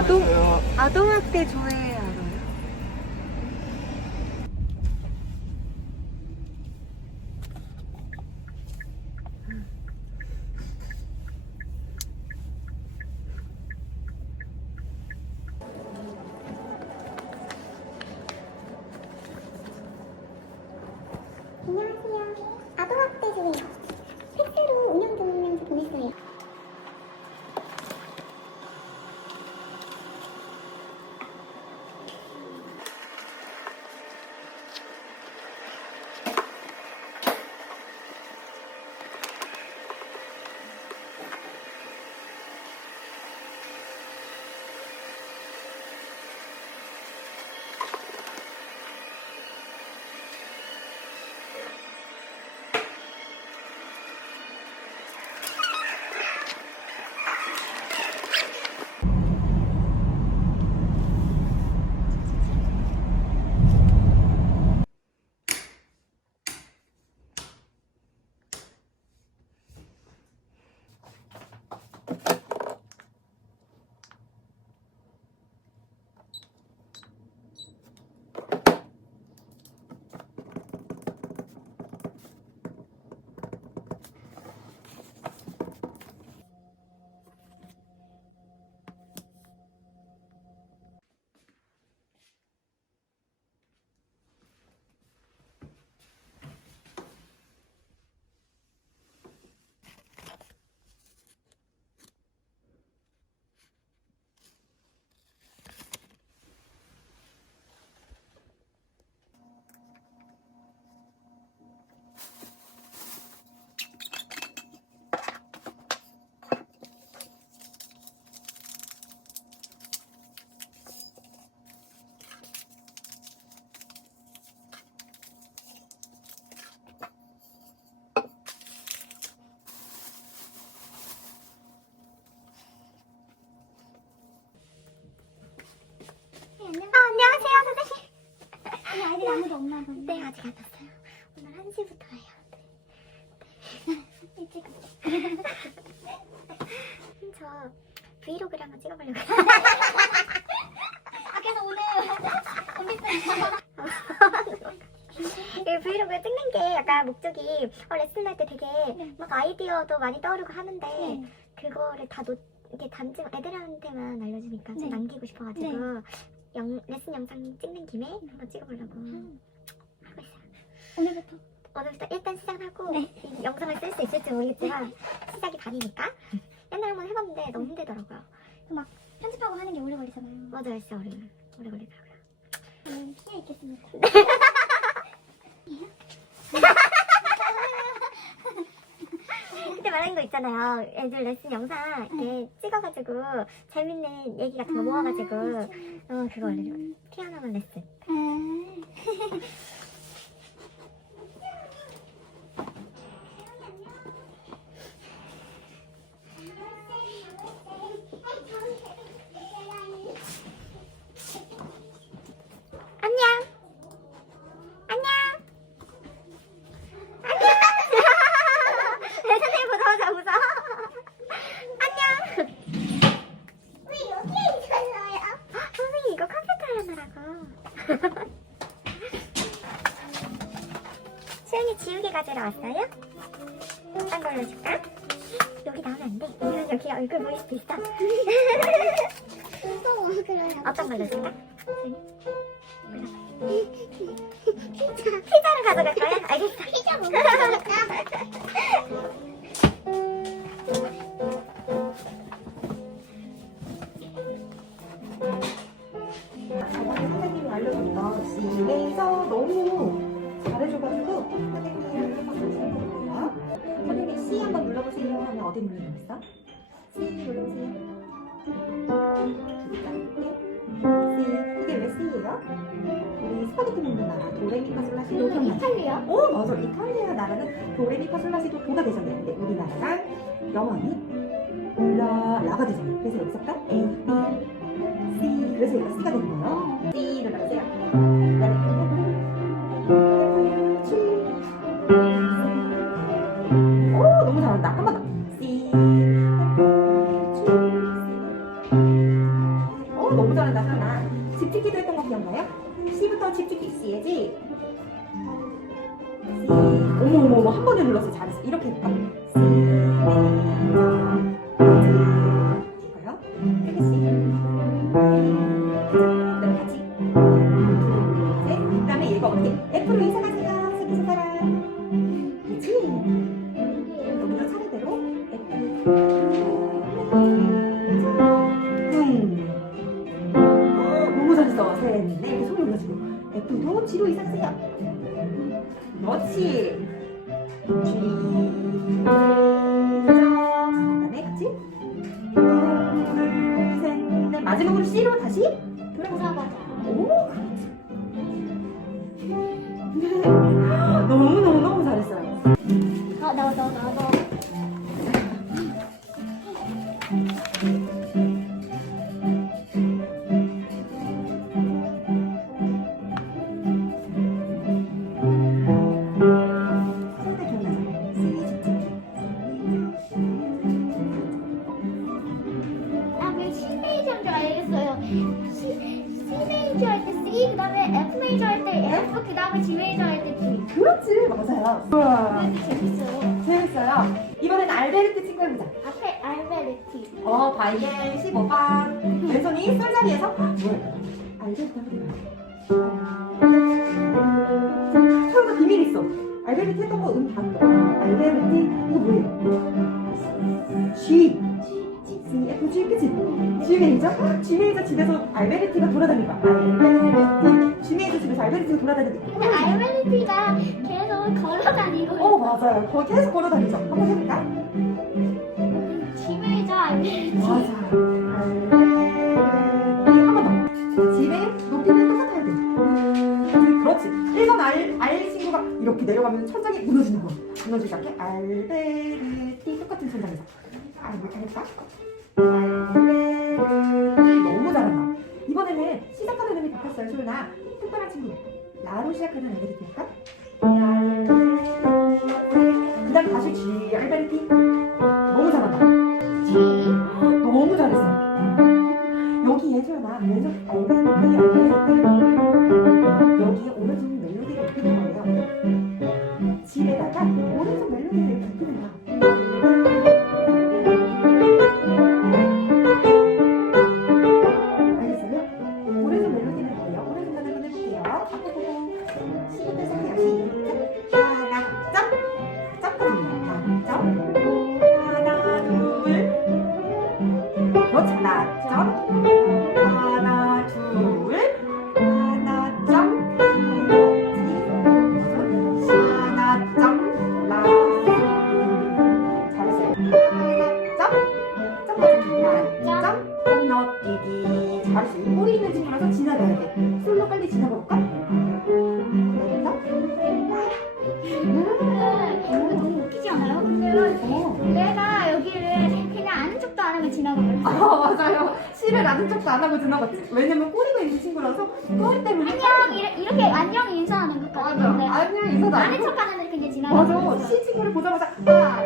아동 아동학대 조회 알아요? 안녕하세요. 아동학대 중이에요. 없나 본데. 네, 아직 안 왔어요. 오늘 1시부터예요. 네. 일찍 저 브이로그를 한번 찍어보려고요. 아, 그래서 오늘 이 브이로그 찍는 게 약간 목적이 어, 레슨 할 때 되게 막 아이디어도 많이 떠오르고 하는데 그거를 다 놓, 이렇게 단지 애들한테만 알려주니까 좀 네. 남기고 싶어가지고 영, 레슨 영상 찍는 김에 한번 찍어보려고 하고 있어요. 오늘부터 오늘부터 일단 시작하고 네. 이 영상을 쓸 수 있을지 모르겠지만 시작이 반이니까 옛날에 한번 해봤는데 너무 힘들더라고요. 편집하고 하는 게 오래 걸리잖아요. 맞아요, 진짜 오래, 오래 걸리더라고요. 저는 피해 있겠습니다. 그때 말한 거 있잖아요. 애들 레슨 영상 이렇게 찍어가지고 재밌는 얘기 같은 거 모아가지고 어 그거 올려줘. 피아노만 레슨. 안녕. 안녕. 안녕. 내 선생님 보자마자 웃어. 안녕. 왜 여기에 있었어요? 선생님 이거 컴퓨터 하느라고. 수영이 지우개 가지러 왔어요? 어떤 걸로 줄까? 여기 나오면 안 돼. 이건 여기 얼굴 보일 수도 있어. 무서워 그래요. 어떤 걸로 줄까? 피자를 가져갈 거야? 알겠어. 피자 선생님이 알려줬던 C에서 너무 잘해줘가지고 선생님이 한번. 선생님 C 한번 눌러보세요 하면 어디 있어? C 눌러보세요. C 이게 왜 C예요? 우리 스파게티 먹는 나라 도레미파솔라시도 여기 이탈리아? 오 맞아 이탈리아 나라는 도레미파솔라시도 도가 되잖아요. 근데 우리나라랑 영어는 라 라가 되잖아요. 그래서 여기서부터 A B C 그래서 여기가 C가 되는 거예요. C 눌러주세요. 그다 너무 잘한다. 한 번 더. C. 어 너무 잘한다 하나. 집 찍기도 했던 거 기억나요? C부터 집 찍기 C예지. C. 어머 어머 어머 한 번에 눌렀어. 잘했어. 이렇게 했다. F도 뒤로 이사가세요. 그렇지. 그다음에 같이. 둘, 셋, 넷. 마지막으로 C로 다시 돌아보자. 오. 너무 너무 너무 잘했어요. 어, 나, 나, 나, 나. 손 맞아요. 우와, 재밌어요. 재밌어요. 이번엔 알베르트 친구 해보자. 앞에 알베르티. 어, 바이엘 15번. 왼손이 솔자리에서 뭐야? 알베르트 한번 서로가 비밀 있어. 알베르트 했던 거 음, 다 써. 알베르트, 이거 뭐예요? G. C, F, G, 그치? G 메이저? G 메이저 집에서 알베르티가 돌아다니는 거야. 알베르티. G 메이저 집에서 알베르티가 돌아다니는 거야. 근데 알베르티가 계 속 걸어다니고 어, 맞아요. 거기 계속 걸어다니죠. 한번 해볼까? 메이저 알베르티. 맞아. 한번 더. 집의 높이는 똑같아야 돼. 그렇지. 1번 알, 알 친구가 이렇게 내려가면 천장이 무너지는 거야. 무너지지 않게 알베르티 똑같은 천장에서. 아, 이렇게 할까? 알베르티 너무 잘한다. 이번에는 시작하는 이름이 바뀌었어요, 소연아. 특별한 친구. 라로 시작하는 알베르티 할까? 그 다음 다시 G 알베르 티. 너무 잘한다. G. 너무 잘했어. 여기 예전아 왼쪽 알베르 티 알베르 티 아는 척도 안 하고 지나가버렸어. 아 맞아요. 씨를 아는 척도 안 하고 지나갔지. 왜냐면 꼬리가 있는 친구라서 꼬리 때문에 안녕 이렇게, 이렇게 안녕 인사하는 것까지 맞아. 근데. 안녕 인사도 안 아는 하고. 척 하는데 그냥 지나가. 맞아 씨 친구를 보자마자 하나